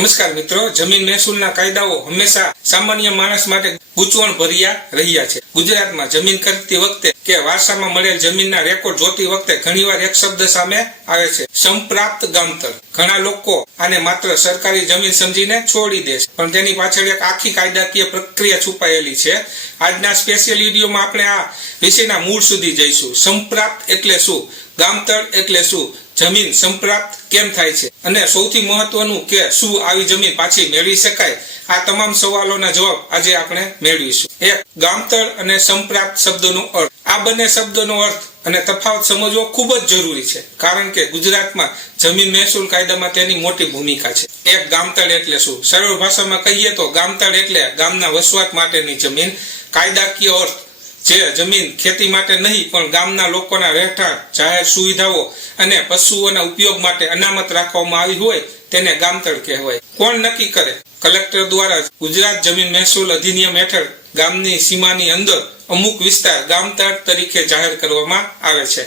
નમસ્કાર મિત્રો, જમીન મહેસૂલના કાયદાઓ હંમેશા સામાન્ય માણસ માટે ગૂંચવણ ભર્યા રહ્યા છે. ગુજરાતમાં જમીન ખરીદતી વખતે કે વારસામાં મળેલ જમીનના રેકોર્ડ જોતી વખતે ઘણીવાર એક શબ્દ સામે આવે છે, સંપ્રાપ્ત ગામતળ. ઘણા લોકો આને માત્ર સરકારી જમીન સમજીને છોડી દે છે, પણ તેની પાછળ એક આખી કાયદાકીય પ્રક્રિયા છુપાયેલી છે. આજના સ્પેશિયલ વિડીયોમાં આપણે આ વિષયના મૂળ સુધી જઈશું. સંપ્રાપ્ત એટલે શું, ગામતળ એટલે શું, જમીન સંપ્રાપ્ત કેમ થાય છે, અને સૌથી મહત્વનું કે શું આવી જમીન પાછી મેળવી શકાય, આ તમામ સવાલોના જવાબ આજે આપણે મેળવીશું. એક, ગામતળ અને સંપ્રાપ્ત શબ્દોનો અર્થ. આ બંને શબ્દોનો અર્થ અને તફાવત સમજવો ખૂબ જ જરૂરી છે, કારણ કે ગુજરાતમાં જમીન મહેસૂલ કાયદામાં તેની મોટી ભૂમિકા છે. એક, ગામતળ એટલે શું. સરળ ભાષામાં કહીએ તો ગામતળ એટલે ગામના વસવાટ માટેની જમીન. કાયદાકીય અર્થ, જે જમીન ખેતી માટે નહીં પણ ગામના લોકોના રહેઠાણ, જાહેર સુવિધાઓ અને પશુઓના ઉપયોગ માટે અનામત રાખવામાં આવી હોય તેને ગામતળ કહેવાય. કોણ નક્કી કરે? કલેક્ટર દ્વારા ગુજરાત જમીન મહેસૂલ અધિનિયમ હેઠળ ગામની સીમાની અંદર અમુક વિસ્તાર ગામતળ તરીકે જાહેર કરવામાં આવે છે.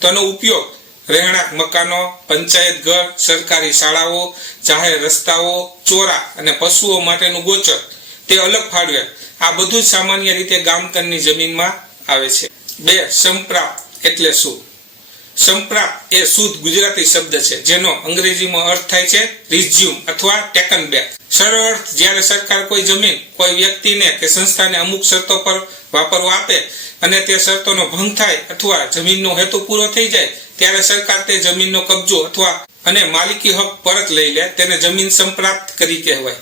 તેનો ઉપયોગ રહેણાંક મકાનો, પંચાયત ઘર, સરકારી શાળાઓ, જાહેર રસ્તાઓ, ચોરા અને પશુઓ માટેનું ગોચર તે અલગ ફાળવે, આ બધું જ સામાન્ય રીતે ગામતળની જમીનમાં આવે છે. બે, સંપ્રાપ્ત એટલે શું. સંપ્રાપ્ત એ શુદ્ધ ગુજરાતી શબ્દ છે, જેનો અંગ્રેજીમાં અર્થ થાય છે રિઝ્યુમ અથવા ટેકન બેક. સરળ અર્થ, જ્યારે સરકાર કોઈ જમીન કોઈ વ્યક્તિને કે સંસ્થાને અમુક શરતો પર વાપરવા આપે અને તે શરતોનો ભંગ થાય અથવા જમીનનો હેતુ પૂરો થઈ જાય ત્યારે સરકાર તે જમીનનો કબજો અથવા અને માલિકી હક પરત લઈ લે, તેને જમીન સંપ્રાપ્ત કરી કહેવાય.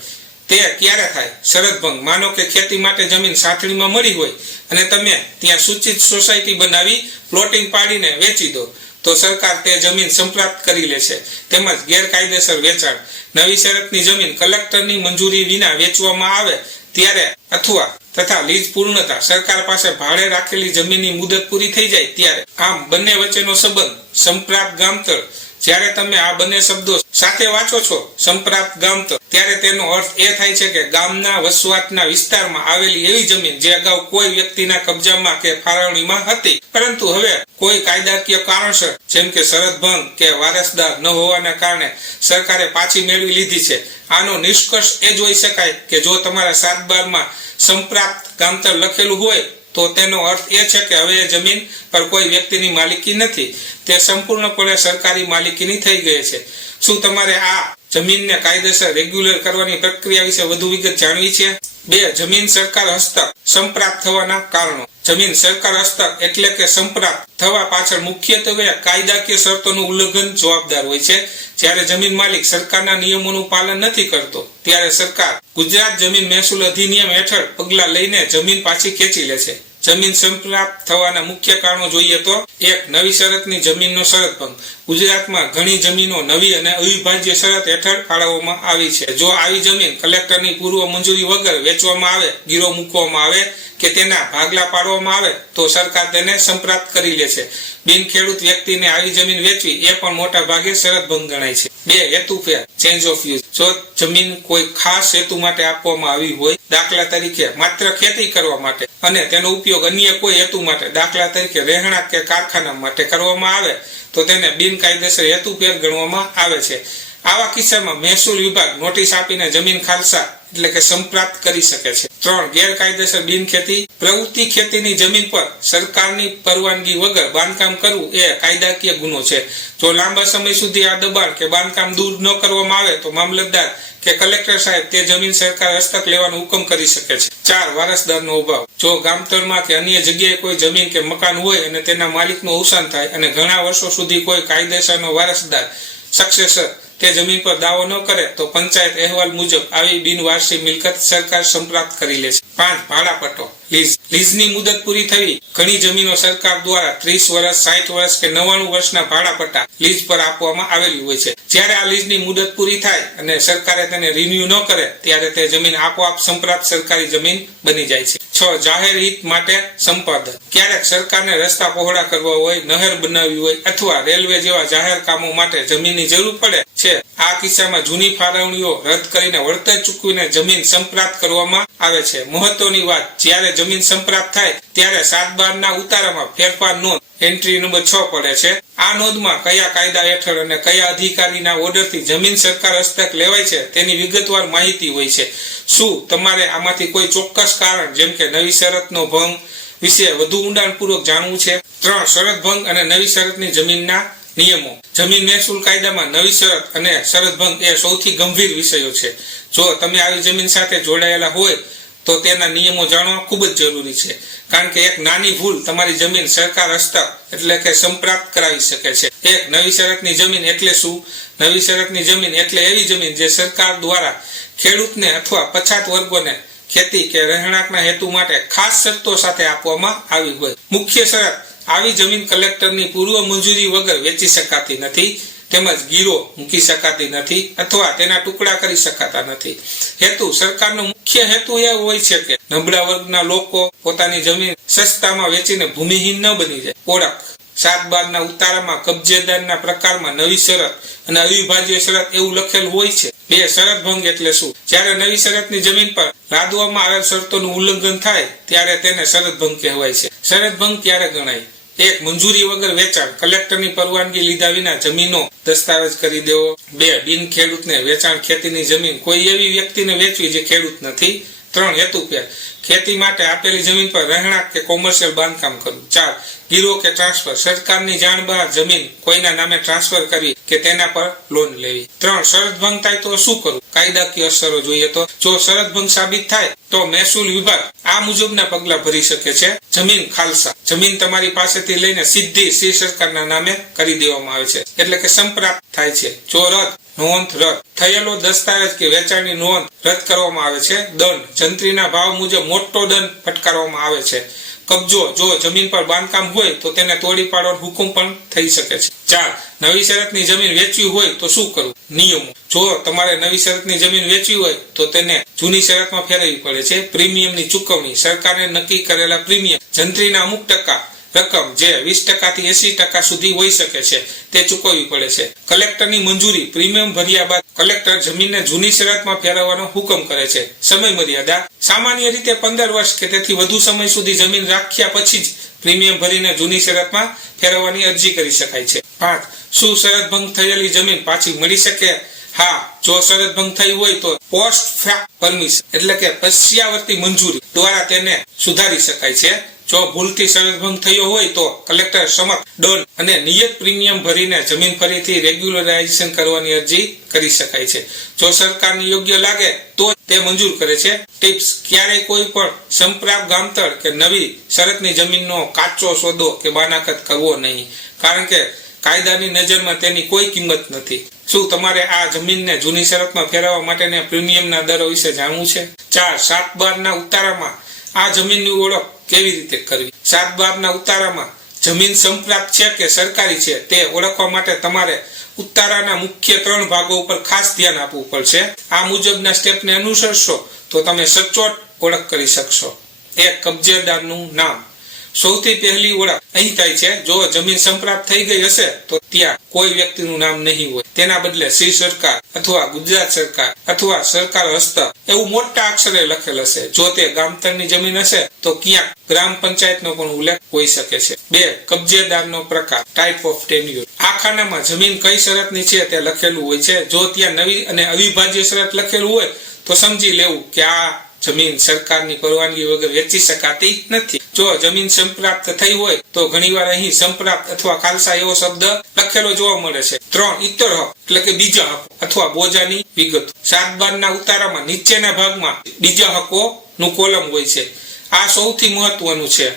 તે ક્યારે થાય? શરત ભંગ. માનો કે ખેતી માટે જમીન સાંઠણીમાં મળી હોય અને તમે ત્યાં સૂચિત સોસાયટી બનાવી પ્લોટિંગ પાડીને વેચી દો, તો સરકાર તે જમીન સંપ્રાપ્ત કરી લે છે. તેમજ ગેરકાયદેસર વેચાણ. નવી શરતની જમીન કલેક્ટરની મંજૂરી વિના વેચવામાં આવે ત્યારે અથવા તથા લીઝ પૂર્ણતા, સરકાર પાસે ભાડે રાખેલી જમીનની મુદત પૂરી થઈ જાય ત્યારે. આમ બંને વચ્ચેનો સંબંધ સંપ્રાપ્ત ગામતળ. જ્યારે તમે આ બંને શબ્દો સાથે વાંચો છો, સંપ્રાપ્ત ગામતળ, ત્યારે તેનો અર્થ એ થાય છે કે ગામના વસવાટના વિસ્તારમાં આવેલી એવી જમીન જે અગાઉ કોઈ વ્યક્તિના કબજામાં કે ફાળવણીમાં હતી, પરંતુ હવે કોઈ કાયદાકીય કારણસર જેમ કે શરત ભંગ કે વારસદાર ન હોવાના કારણે સરકારે પાછી મેળવી લીધી છે. આનો નિષ્કર્ષ એ જોઈ શકાય કે જો તમારા 7/12 સંપ્રાપ્ત ગામતળ લખેલું હોય તો તેનો અર્થ એ છે કે હવે એ જમીન પર કોઈ વ્યક્તિની માલિકી નથી, તે સંપૂર્ણપણે સરકારી માલિકીની થઈ ગઈ છે. શું તમારે આ જમીનને કાયદેસર રેગ્યુલર કરવાની પ્રક્રિયા વિશે વધુ વિગત જાણવી છે? 2, જમીન સરકાર હસ્તક સંપ્રાપ્ત થવાના કારણો. જમીન સરકાર હસ્તક એટલે કે સંપ્રાપ્ત થવા પાછળ મુખ્યત્વે કાયદાકીય શરતોનું ઉલ્લંઘન જવાબદાર હોય છે. જ્યારે જમીન માલિક સરકારના નિયમોનું પાલન નથી કરતો ત્યારે સરકાર ગુજરાત જમીન મહેસૂલ અધિનિયમ હેઠળ પગલાં લઈને જમીન પાછી ખેંચી લે છે. જમીન સંપ્રાપ્ત થવાના મુખ્ય કારણો જોઈએ તો, 1, નવી શરતની જમીનનો શરત ભંગ. ગુજરાતમાં ઘણી જમીનો નવી અને અવિભાજ્ય શરત હેઠળ ફાળવવામાં આવી છે. જો આવી જમીન કલેક્ટરની પૂર્વ મંજૂરી વગર વેચવામાં આવે, ગીરો મૂકવામાં આવે કે તેના ભાગલા પાડવામાં આવે તો સરકાર તેને સંપ્રાપ્ત કરી લે છે. બિન ખેડૂત વ્યક્તિને આવી જમીન વેચવી એ પણ મોટા ભાગે શરત ભંગ ગણાય છે. 2, હેતુફેર ચેન્જ ઓફ યુઝ. જો જમીન કોઈ ખાસ હેતુ માટે આપવામાં આવી હોય, દાખલા તરીકે માત્ર ખેતી કરવા માટે, અને તેનો ઉપયોગ અન્ય કોઈ હેતુ માટે, દાખલા તરીકે રહેણાંક કે કારખાના માટે કરવામાં આવે તો તેને બિનકાયદેસર હેતુફેર ગણવામાં આવે છે. આવા કિસ્સામાં મહેસૂલ વિભાગ નોટિસ આપીને જમીન ખાલસા એટલે કે સંપ્રાપ્ત કરી શકે છે. 3, ગેરકાયદેસર બિનખેતી પ્રવૃત્તિ. ખેતીની જમીન પર સરકારની પરવાનગી વગર બાંધકામ કરવું એ કાયદાકીય ગુનો છે. જો લાંબા સમય સુધી આ દબાણ કે બાંધકામ દૂર ન કરવામાં આવે તો મામલતદાર કે કલેક્ટર સાહેબ તે જમીન સરકાર હસ્તક લેવાનો હુકમ કરી શકે છે. 4, વારસદારનો અભાવ. જો ગામતળમાં કે અન્ય જગ્યાએ કોઈ જમીન કે મકાન હોય અને તેના માલિકનું અવસાન થાય અને ઘણા વર્ષો સુધી કોઈ કાયદેસરનો વારસદાર સક્સેસર તે જમીન પર દાવો ન કરે તો પંચાયત અહેવાલ મુજબ આવી બિનવારસી મિલકત સરકાર સંપ્રાપ્ત કરી લે છે. 5, ભાડાપટ્ટો લીઝ. લીઝની મુદત પૂરી થવી. ઘણી જમીનો સરકાર દ્વારા 30 વર્ષ, 60 વર્ષ કે 99 વર્ષના ભાડાપટ્ટા લીઝ પર આપવામાં આવેલી હોય છે. જ્યારે આ લીઝની મુદત પૂરી થાય અને સરકારે તેને રિન્યુ ન કરે ત્યારે તે જમીન આપોઆપ સંપ્રાપ્ત સરકારી જમીન બની જાય છે. 6, જાહેર હિત માટે સંપાદન. ક્યારેક સરકારને રસ્તા પહોળા કરવા હોય, નહેર બનાવવી હોય અથવા રેલવે જેવા જાહેર કામો માટે જમીનની જરૂર પડે, છે. આ કિસ્સામાં જૂની ફાળવણીઓ રદ કરીને વળતર ચૂકવીને જમીન સંપ્રાપ્ત કરવામાં આવે છે. મહત્વની વાત, જ્યારે જમીન સંપ્રાપ્ત થાય ત્યારે 7/12 ઉતારામાં ફેરફાર નોંધ એન્ટ્રી નંબર 6 પડે છે. આ નોંધમાં કયા કાયદા હેઠળ અને કયા અધિકારીના ઓર્ડરથી જમીન સરકાર હસ્તક લેવાય છે તેની વિગતવાર માહિતી હોય છે. શું તમારે આમાંથી કોઈ ચોક્કસ કારણ જેમ કે નવી શરતનો ભંગ વિશે વધુ ઊંડાણપૂર્વક જાણવું છે? 3. શરત ભંગ અને નવી શરતની જમીનના નિયમો. જમીન મહેસૂલ કાયદામાં નવી શરત અને શરત ભંગ એ સૌથી ગંભીર વિષયો છે. જો તમે આવી જમીન સાથે જોડાયેલા હોય તો તેના નિયમો જાણવા ખૂબ જ જરૂરી છે, કારણ કે એક નાની ભૂલ તમારી જમીન સરકાર હસ્તક એટલે કે સંપ્રાપ્ત કરાવી શકે છે. એક નવી શરતની જમીન એટલે શું? નવી શરતની જમીન એટલે એવી જમીન જે સરકાર દ્વારા ખેડૂતને અથવા પછાત વર્ગોને ખેતી કે રહેણાંકના હેતુ માટે ખાસ શરતો સાથે આપવામાં આવી હોય. મુખ્ય શરત, આવી જમીન કલેક્ટરની પૂર્વ મંજૂરી વગર વેચી શકાતી નથી, તેમજ ગીરો મૂકી શકાતી નથી અથવા તેના ટુકડા કરી શકાતા નથી. હેતુ, સરકારનો મુખ્ય હેતુ એ હોય છે કે નબળા વર્ગના લોકો પોતાની જમીન સસ્તામાં વેચીને ભૂમિહીન ન બની જાય. ઓળખ, 7/12 ઉતારામાં કબજેદારના પ્રકારમાં નવી શરત અને અવિભાજ્ય શરત એવું લખેલું હોય છે. 2. શરત ભંગ એટલે શું? જ્યારે નવી શરતની જમીન પર લાદવામાં આવેલ શરતોનું ઉલ્લંઘન થાય ત્યારે તેને શરત ભંગ કહેવાય છે. શરત ભંગ ક્યારે ગણાય? 1. મંજૂરી વગર વેચાણ, કલેક્ટરની પરવાનગી લીધા વિના જમીનો દસ્તાવેજ કરી દેવો. 2. બિન ખેડૂતને વેચાણ, ખેતીની જમીન કોઈ એવી વ્યક્તિને વેચવી જે ખેડૂત નથી. 3. હેતુફેર, ખેતી માટે આપેલી જમીન પર રહેણાંક કે કોમર્શિયલ બાંધકામ કરવું. 4. ગીરો કે ટ્રાન્સફર, સરકારની જાણ બહાર જમીન કોઈના નામે ટ્રાન્સફર કરવી કે તેના પર લોન લેવી. 3. શરત ભંગ થાય તો શું કરવું? કાયદાકીય અસરો જોઈએ તો, જો શરત ભંગ સાબિત થાય તો મહેસૂલ વિભાગ આ મુજબના પગલા ભરી શકે છે. જમીન ખાલસા, જમીન તમારી પાસેથી લઈને સીધી શ્રી સરકારના નામે કરી દેવામાં આવે છે, એટલે કે સંપ્રાપ્ત થાય છે. જો રદ, નોંધ રદ, થયેલો દસ્તાવેજ કે વેચાણની નોંધ રદ કરવામાં આવે છે. દંડ, જંત્રીના ભાવ મુજબ મોટો દંડ ફટકારવામાં આવે છે. કબજો, જો જમીન પર બાંધકામ હોય તો તેને તોડી પાડવાનો હુકમ પણ થઈ શકે છે. 4. નવી શરતની જમીન વેચવી હોય તો શું કરવું? નિયમો, જો તમારે નવી શરતની જમીન વેચવી હોય તો તેને જૂની શરતમાં ફેરવવી પડે છે. પ્રીમિયમની ચૂકવણી, સરકારે નક્કી કરેલા પ્રીમિયમ જંત્રીના અમુક ટકા રકમ જે 20% થી 80% સુધી હોઈ શકે છે તે ચૂકવવી પડે છે. કલેક્ટરની મંજૂરી, પ્રીમિયમ ભર્યા બાદ કલેક્ટર જમીનને જૂની શરતમાં ફેરવવાનો હુકમ કરે છે. સમય મર્યાદા, સામાન્ય રીતે 15 વર્ષ કે તેથી વધુ સમય સુધી જમીન રાખ્યા પછી જ પ્રીમિયમ ભરીને જૂની શરતમાં ફેરવવાની અરજી કરી શકાય છે. 5. શું શરત ભંગ થયેલી જમીન પાછી મળી શકે? હા, જો શરત ભંગ થઈ હોય તો પોસ્ટ ફેક્ટ પરમિશન એટલે કે પશ્ચાવર્તી મંજૂરી દ્વારા તેને સુધારી શકાય છે. જો ભૂલથી શરત ભંગ થયો હોય તો કલેક્ટર સમક્ષ દંડ અને નિયત પ્રીમિયમ ભરીને જમીન ફરીથી રેગ્યુલરાઇઝેશન કરવાની અરજી કરી શકાય છે. જો સરકારને યોગ્ય લાગે તો તે મંજૂર કરે છે. ટિપ્સ, ક્યારેય કોઈ પણ સંપ્રાપ્ત ગામતળ કે નવી શરતની જમીનનો કાચો સોદો કે બાનાખત કરવો નહીં, કારણ કે કાયદાની નજરમાં તેની કોઈ કિંમત નથી. શું તમારે આ જમીનને જૂની શરતમાં ફેરવવા માટેના પ્રીમિયમના દરો વિશે જાણવું છે? 4. 7/12 ઉતારામાં આ જમીનની ઓળખ કેવી રીતે કરવી? 7/12 ઉતારામાં જમીન સંપ્રાપ્ત છે કે સરકારી છે તે ઓળખવા માટે તમારે ઉતારાના મુખ્ય 3 ભાગો ઉપર ખાસ ધ્યાન આપવું પડશે. આ મુજબના સ્ટેપને અનુસરશો તો તમે સચોટ ઓળખ કરી શકશો. 1. કબજેદારનું નામ. સૌથી પહેલી ઓળખ અહીં થાય છે. જો જમીન સંપ્રાપ્ત થઈ ગઈ હશે તો ત્યાં કોઈ વ્યક્તિનું નામ નહીં હોય, તેના બદલે શ્રી સરકાર અથવા ગુજરાત સરકાર અથવા સરકાર હસ્તક એવું મોટા અક્ષરે લખેલ હશે. જો તે ગામતળની જમીન હશે તો ક્યાંક ગ્રામ પંચાયતનો પણ ઉલ્લેખ હોઈ શકે છે. 2. કબજેદારનો પ્રકાર, ટાઈપ ઓફ ટેન્યુર. આ ખાનામાં જમીન કઈ શરતની છે તે લખેલું હોય છે. જો ત્યાં નવી અને અવિભાજ્ય શરત લખેલું હોય તો સમજી લેવું કે આ જમીન સરકારની પરવાનગી વગર વેચી શકાતી નથી. જો જમીન સંપ્રાપ્ત થઈ હોય તો ઘણીવાર અહીં સંપ્રાપ્ત અથવા ખાલસા એવો શબ્દ લખેલો જોવા મળે છે. 3. ઇતર હક એટલે કે બીજા હકો અથવા બોજાની વિગતો. 7/12 ઉતારામાં નીચેના ભાગમાં બીજા હકોનું કોલમ હોય છે. આ સૌથી મહત્વનું છે.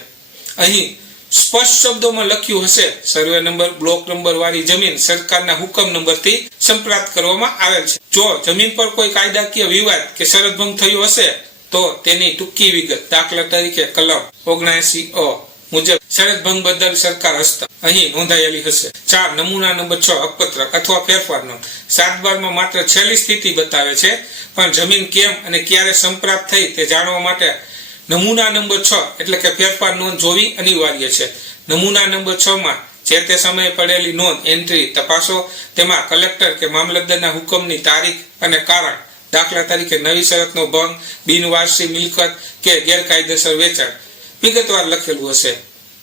અહીં સ્પષ્ટ શબ્દોમાં લખ્યું હશે, સર્વે નંબર, બ્લોક નંબર વાળી જમીન સરકારના હુકમ નંબરથી સંપ્રાપ્ત કરવામાં આવેલ છે. જો જમીન પર કોઈ કાયદાકીય વિવાદ કે શરત ભંગ થયો હશે તો તેની ટૂંકી વિગત, દાખલા તરીકે કલમ 79A મુજબ શરત ભંગ બદલ સરકાર હસ્તક અહીં નોંધાયેલી હશે. 4. નમૂના નંબર 6 હકપત્રક અથવા ફેરફાર નોંધ. 7/12 માત્ર છેલ્લી સ્થિતિ બતાવે છે, પણ જમીન કેમ અને ક્યારે સંપ્રાપ્ત થઈ તે જાણવા માટે નમૂના નંબર 6 એટલે કે ફેરફાર નોંધ જોવી અનિવાર્ય છે. નમૂના નંબર 6 માં જે તે સમયે પડેલી નોંધ એન્ટ્રી તપાસો, તેમાં કલેક્ટર કે મામલતદારના હુકમની તારીખ અને કારણ, દાખલા તરીકે નવી શરતનો ભંગ, બિનવારસી મિલકત કે ગેરકાયદેસર વેચાણ વિગતવાર લખેલું હશે.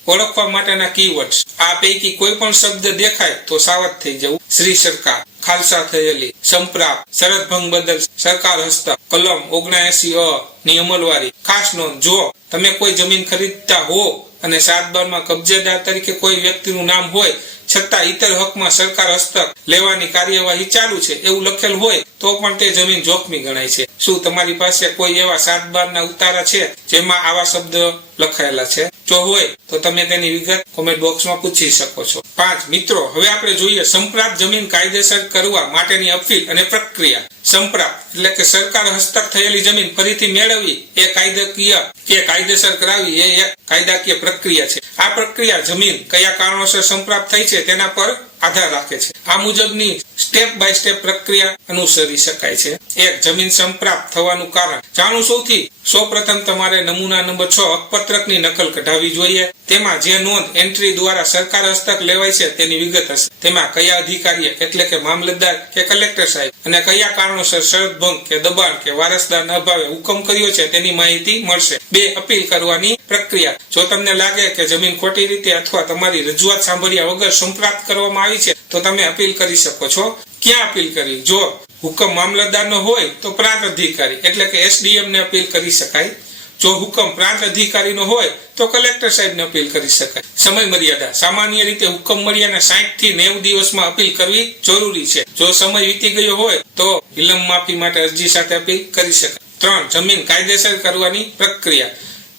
ઓળખવા માટેના કીવર્ડ્સ, આ પૈકી કોઈ પણ શબ્દ દેખાય તો સાવધ થઈ જવું. શ્રી સરકાર, ખાલસા થયેલી, સંપ્રાપ્ત, શરત ભંગ બદલ સરકાર હસ્તક, કલમ 79A ની અમલવારી. ખાસ નોંધ, જો તમે કોઈ જમીન ખરીદતા હો અને 7/12 કબજેદાર તરીકે કોઈ વ્યક્તિનું નામ હોય છતાં ઇતર હકમાં સરકાર હસ્તક લેવાની કાર્યવાહી ચાલુ છે એવું લખેલ હોય તો પણ તે જમીન જોખમી ગણાય છે. શું તમારી પાસે કોઈ એવા 7/12 ઉતારા છે જેમાં આવા શબ્દ લખાયેલા છે? જો હોય તો તમે તેની વિગત કોમેન્ટ બોક્સમાં પૂછી શકો છો. 5 મિત્રો, હવે આપણે જોઈએ સંપ્રાપ્ત જમીન કાયદેસર કરવા માટેની અપીલ અને પ્રક્રિયા. સંપ્રાપ્ત એટલે કે સરકાર હસ્તક થયેલી જમીન ફરીથી મેળવવી એ કાયદાકીય કે કાયદેસર કરાવી એ એક કાયદાકીય પ્રક્રિયા છે. આ પ્રક્રિયા જમીન કયા કારણોસર સંપ્રાપ્ત થઈ છે તેના પર આધાર રાખે છે. આ મુજબની સ્ટેપ બાય સ્ટેપ પ્રક્રિયા અનુસરી શકાય છે. 1. જમીન સંપ્રાપ્ત થવાનું કારણ જાણવું. સૌપ્રથમ તમારે નમૂના નંબર 6 હકપત્રકની નકલ કઢાવવી જોઈએ. તેમાં જે નોંધ એન્ટ્રી દ્વારા સરકાર હસ્તક લેવાય છે તેની વિગત હશે. તેમાં કયા અધિકારીએ એટલે કે મામલતદાર કે કલેક્ટર સાહેબ અને કયા કારણોસર શરત ભંગ કે દબાણ કે વારસદારના અભાવે હુકમ કર્યો છે તેની માહિતી મળશે. 2. અપીલ કરવાની પ્રક્રિયા. જો તમને લાગે કે જમીન ખોટી રીતે અથવા તમારી રજૂઆત સાંભળ્યા વગર સંપ્રાપ્ત કરવામાં આવી છે તો તમે અપીલ કરી શકો છો. ક્યાં અપીલ કરવી? જો હુકમ મામલતદારનો હોય તો પ્રાંત અધિકારી એટલે કે SDM ને અપીલ કરી શકાય. જો હુકમ પ્રાંત અધિકારીનો હોય તો કલેક્ટર સાહેબને અપીલ કરી શકાય. સમય મર્યાદા. સામાન્ય રીતે હુકમ મળ્યાના 60 થી 90 દિવસમાં અપીલ કરવી જરૂરી છે. જો સમય વીતી ગયો હોય તો વિલંબ માફી માટે અરજી સાથે અપીલ કરી શકાય. 3. જમીન કાયદેસર કરવાની પ્રક્રિયા.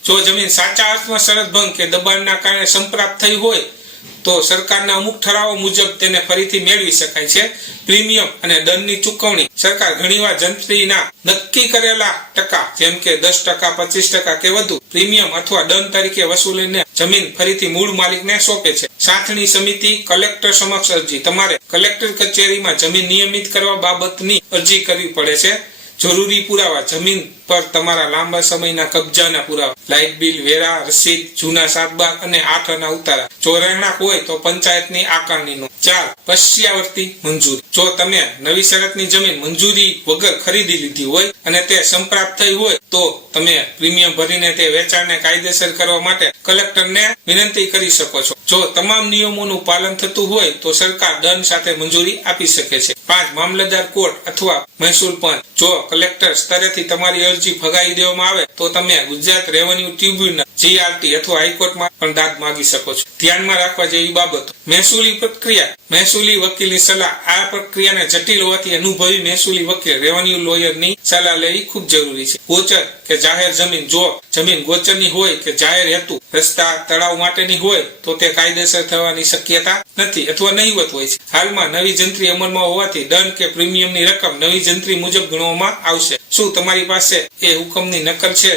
જો જમીન સાચા અર્થમાં શરત ભંગ કે દબાણના કારણે સંપ્રાપ્ત થઈ હોય તો સરકારના અમુક ઠરાવો મુજબ તેને ફરીથી મેળવી શકાય છે. પ્રીમિયમ અને દંડની ચૂકવણી. સરકાર ઘણીવાર જંત્રીના નક્કી કરેલા ટકા જેમ કે 10%, 25% કે વધુ પ્રીમિયમ અથવા દંડ તરીકે વસૂલીને જમીન ફરીથી મૂળ માલિકને સોંપે છે. સાથની સમિતિ, કલેક્ટર સમક્ષ અરજી. તમારે કલેક્ટર કચેરીમાં જમીન નિયમિત કરવા બાબતની અરજી કરવી પડે છે. જરૂરી પુરાવા. જમીન પર તમારા લાંબા સમયના કબજાના પુરાવા, લાઇટ બિલ, વેરા, રસીદ, જૂના 7/12 અને 8 ઉતારા. જો રહેણાંક હોય તો પંચાયતની આકારણી નોંધ. 4. પશ્યાવર્તી મંજૂરી. જો તમે નવી શરતની જમીન મંજૂરી વગર ખરીદી લીધી હોય અને તે સંપ્રાપ્ત થઈ હોય તો તમે પ્રીમિયમ ભરીને તે વેચાણને કાયદેસર કરવા માટે કલેક્ટરને વિનંતી કરી શકો છો. જો તમામ નિયમોનું પાલન થતું હોય તો સરકાર દંડ સાથે મંજૂરી આપી શકે છે. 5. મામલતદાર કોર્ટ અથવા મહેસૂલ પંચ. જો કલેક્ટર સ્તરેથી તમારી અરજી ફગાવી દેવામાં આવે તો તમે ગુજરાત રેવન્યુ ટ્રિબ્યુનલ GRT અથવા હાઈકોર્ટમાં પણ દાદ માંગી શકો છો. ધ્યાનમાં રાખવા જેવી બાબતો. મહેસૂલી પ્રક્રિયા. મહેસૂલી વકીલની સલાહ. આ પ્રક્રિયાને જટિલ હોવાથી અનુભવી મહેસૂલી વકીલ રેવન્યુ લોયરની સલાહ લેવી ખૂબ જરૂરી છે. ગોચર કે જાહેર જમીન. જો જમીન ગોચરની હોય કે જાહેર હેતુ, રસ્તા, તળાવ માટેની હોય તો તે કાયદેસર થવાની શક્યતા નથી અથવા નહીવત હોય છે. હાલમાં નવી જંત્રી અમલમાં હોવાથી દંડ કે પ્રીમિયમની રકમ નવી જંત્રી મુજબ ગણવામાં આવશે. શું તમારી પાસે એ હુકમની નકલ છે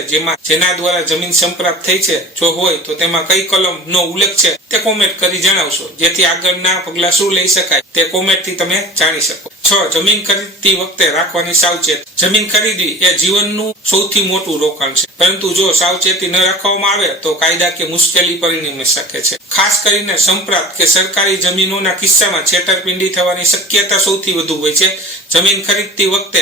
જેના દ્વારા જમીન સંપ્રાપ્ત થઈ છે? જો હોય તો તેમાં કઈ કલમનો ઉલ્લેખ છે તે કોમેન્ટ કરી જણાવશો, જેથી આગળના પગલા શું લઈ શકાય તે કોમેન્ટથી તમે જાણી શકો. 6. જમીન ખરીદતી વખતે રાખવાની સાવચેત. જમીન ખરીદવી એ જીવનનું સૌથી મોટું રોકાણ છે, પરંતુ જો સાવચેતી ન રાખવામાં આવે તો કાયદાકીય મુશ્કેલી પરિણમી શકે છે. ખાસ કરીને સંપ્રાપ્ત કે સરકારી જમીનોના કિસ્સામાં છેતરપિંડી થવાની શક્યતા સૌથી વધુ હોય છે. જમીન ખરીદતી વખતે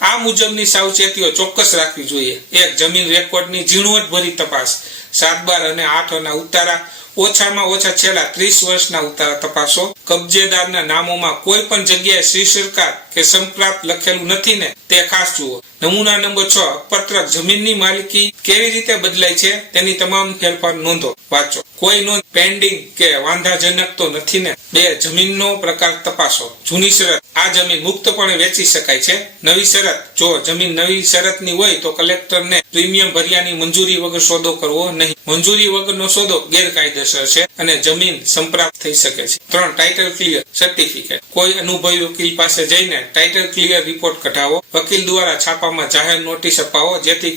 આ મુજબની સાવચેતીઓ ચોક્કસ રાખવી જોઈએ. 1. જમીન રેકોર્ડની ઝીણવટભરી તપાસ. 7/12 અને 8 ઉતારા. ઓછામાં ઓછા છેલ્લા 30 વર્ષના ઉતારા તપાસો. કબજેદારના નામોમાં કોઈ પણ જગ્યાએ શ્રી સરકાર કે સંપ્રાપ્ત લખેલું નથી ને તે ખાસ જુઓ. નમૂના નંબર 6 પત્રક. જમીનની માલિકી કેવી રીતે બદલાય છે તેની તમામ ફેરફાર નોંધો વાંચો. કોઈ નોંધ પેન્ડિંગ કે વાંધાજનક તો નથી ને. 2. જમીનનો પ્રકાર તપાસો. જૂની શરત. આ જમીન મુક્તપણે વેચી શકાય છે. નવી શરત. જો જમીન નવી શરતની હોય તો કલેક્ટરને પ્રીમિયમ ભર્યાની મંજૂરી વગર સોદો કરવો નહીં. મંજૂરી વગરનો સોદો ગેરકાયદેસર છે અને જમીન સંપ્રાપ્ત થઈ શકે છે. 3. Title clear certificate. કોઈ અનુભવી વકીલ પાસે જઈને ટાઇટલ ક્લિયર રિપોર્ટ કઢાવો. વકીલ દ્વારા છાપામાં જાહેર નોટિસ અપાવો, જેથી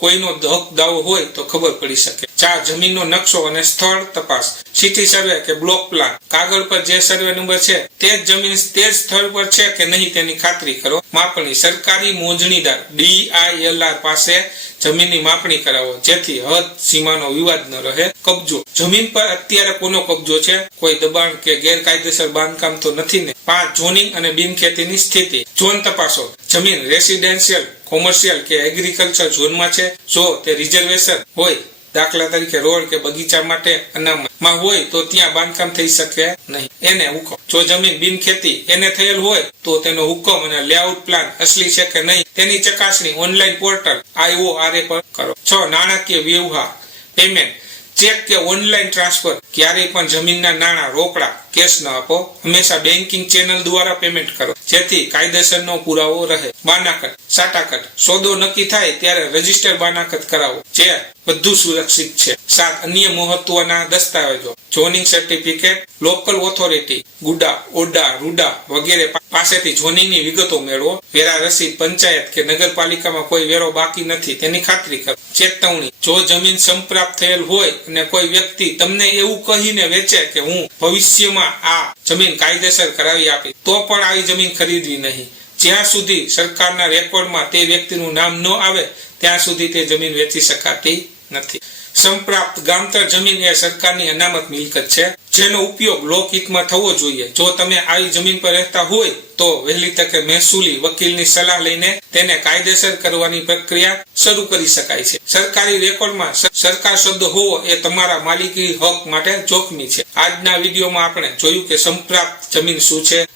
કોઈનો હક દાવો હોય તો ખબર પડી શકે. 4 જમીનનો નકશો અને સ્થળ તપાસ, સિટી સર્વે કે બ્લોક પ્લાન, કાગળ પર જે સર્વે નંબર છે તે જ જમીન તે જ સ્થળ પર છે કે નહીં તેની ખાતરી કરો. માપણી, સરકારી મોજણીદાર DILR પાસે જમીનની માપણી કરાવો જેથી હદ સીમાનો વિવાદ ન રહે. કબજો, જમીન પર અત્યારે કોનો કબજો છે, કોઈ દબાણ કે ગેરકાયદેસર બાંધકામ તો નથી ને. 5 ઝોનિંગ અને બિનખેતીની સ્થિતિ, ઝોન તપાસો, જમીન રેસિડેન્શિયલ, કોમર્શિયલ કે એગ્રીકલ્ચર ઝોનમાં છે. જો તે રિઝર્વેશન હોય, દાખલા તરીકે રોડ કે બગીચા માટે અનામતમાં હોય તો ત્યાં બાંધકામ થઈ શકે નહીં. એને હુકમ, જો જમીન બિનખેતી એને થયેલ હોય તો તેનો હુકમ અને લેઆઉટ પ્લાન અસલી છે કે નહીં તેની ચકાસણી ઓનલાઈન પોર્ટલ IORA પર કરો. 6 નાણાકીય વ્યવહાર, પેમેન્ટ, ચેક કે ઓનલાઈન ટ્રાન્સફર, ક્યારેય પણ જમીનના નાણાં રોકડા કેશ ન આપો. હંમેશા બેન્કિંગ ચેનલ દ્વારા પેમેન્ટ કરો જેથી કાયદેસરનો પુરાવો રહે. બાનાકટ, સાટાકટ, સોદો નક્કી થાય ત્યારે રજીસ્ટર બાનાકટ કરાવો જે બધું સુરક્ષિત છે. 7 અન્ય મહત્વના દસ્તાવેજો, ઝોનિંગ સર્ટિફિકેટ, લોકલ ઓથોરિટી, ગુડા, ઓડા, રૂડા વગેરે પાસેથી ઝોનિંગની વિગતો મેળવો. વેરા રસીદ, પંચાયત કે નગરપાલિકામાં કોઈ વેરો બાકી નથી તેની ખાતરી કરો. ચેતવણી, જો જમીન સંપ્રાપ્ત થયેલ હોય અને કોઈ વ્યક્તિ તમને એવું કહીને વેચે કે હું ભવિષ્યમાં આ જમીન કાયદેસર કરાવી આપી તો પણ આવી જમીન ખરીદવી નહીં. જ્યાં સુધી સરકારના રેકોર્ડમાં તે વ્યક્તિનું નામ ન આવે ત્યાં સુધી તે જમીન વેચી શકાતી નથી. સંપ્રાપ્ત ગામતળ જમીન એ સરકારની અનામત મિલકત છે જેનો ઉપયોગ લોકહિતમાં થવો જોઈએ. જો તમે આવી જમીન પર રહેતા હોય તો વહેલી તકે મહેસૂલી વકીલની સલાહ લઈને તેને કાયદેસર કરવાની પ્રક્રિયા શરૂ કરી શકાય છે. સરકારી રેકોર્ડમાં સરકાર શબ્દ હોવો એ તમારા માલિકી હક માટે જોખમી છે. આજના વિડીયોમાં આપણે જોયું કે સંપ્રાપ્ત જમીન શું છે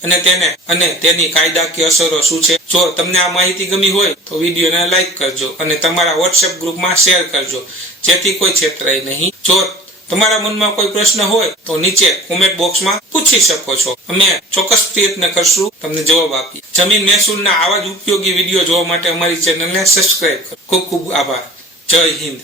અને તેની કાયદાકીય અસરો શું છે. જો તમને આ માહિતી ગમી હોય તો વિડીયોને લાઈક કરજો અને તમારા WhatsApp ગ્રુપમાં શેર કરજો જેથી કોઈ છેતરાય નહીં. જો તમારા મનમાં કોઈ પ્રશ્ન હોય તો નીચે કોમેન્ટ બોક્સમાં પૂછી શકો છો. અમે ચોક્કસ પ્રયત્ન કરશું તમને જવાબ આપી. જમીન મહેસૂલના આવા જ ઉપયોગી વિડીયો જોવા માટે અમારી ચેનલને સબસ્ક્રાઇબ કરો. ખૂબ ખૂબ આભાર. જય હિન્દ.